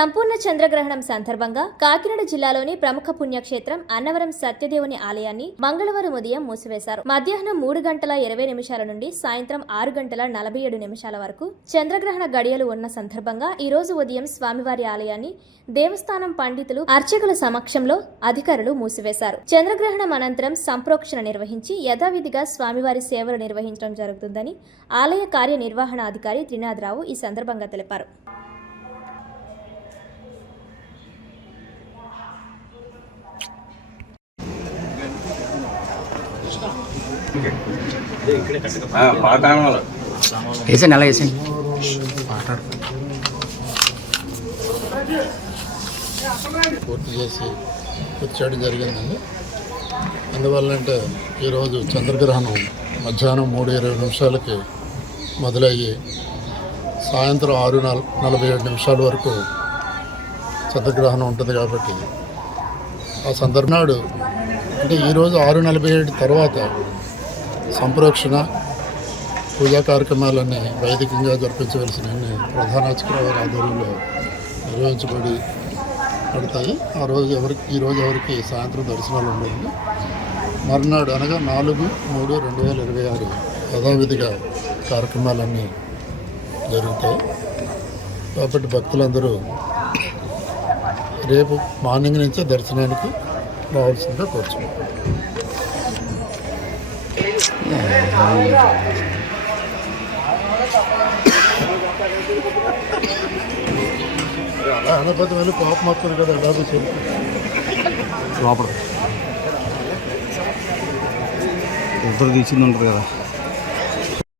సంపూర్ణ చంద్రగ్రహణం సందర్భంగా కాకినాడ జిల్లాలోని ప్రముఖ పుణ్యక్షేత్రం అన్నవరం సత్యదేవుని ఆలయాన్ని మంగళవారం ఉదయం మూసివేశారు. మధ్యాహ్నం 3:20 నుండి సాయంత్రం 6:47 వరకు చంద్రగ్రహణ గడియలు ఉన్న సందర్భంగా ఈ రోజు ఉదయం స్వామివారి ఆలయాన్ని దేవస్థానం పండితులు అర్చకుల సమక్షంలో అధికారులు మూసివేశారు. చంద్రగ్రహణం అనంతరం సంప్రోక్షణ నిర్వహించి యథావిధిగా స్వామివారి సేవలు నిర్వహించడం జరుగుతుందని ఆలయ కార్యనిర్వహణాధికారి త్రినాథరావు ఈ సందర్భంగా తెలిపారు. వేసండి అలా వేసండి పూర్తి చేసి వచ్చేయడం జరిగిందండి. అందువల్లంటే ఈరోజు చంద్రగ్రహణం మధ్యాహ్నం 3:20 మొదలయ్యి సాయంత్రం 6:47 వరకు చంద్రగ్రహణం ఉంటుంది. కాబట్టి ఆ సందర్భనాడు అంటే ఈరోజు 6:47 తర్వాత సంప్రోక్షణ పూజా కార్యక్రమాలన్నీ వైదికంగా జరిపించవలసిన ప్రధాన అర్చకుల ఆధ్వర్యంలో పడతాయి. ఈరోజు ఎవరికి సాయంత్రం దర్శనాలు ఉండవు. మరునాడు అనగా 4/3/2026 యథావిధిగా కార్యక్రమాలన్నీ జరుగుతాయి. కాబట్టి భక్తులందరూ రేపు మార్నింగ్ నుంచే దర్శనానికి రావాల్సిందిగా కోరుచున్నాం. గణపతి వెళ్ళి కోపం వస్తుంది కదా, ఎలాగో లోపల ఇద్దరు తీసింది ఉంటుంది కదా.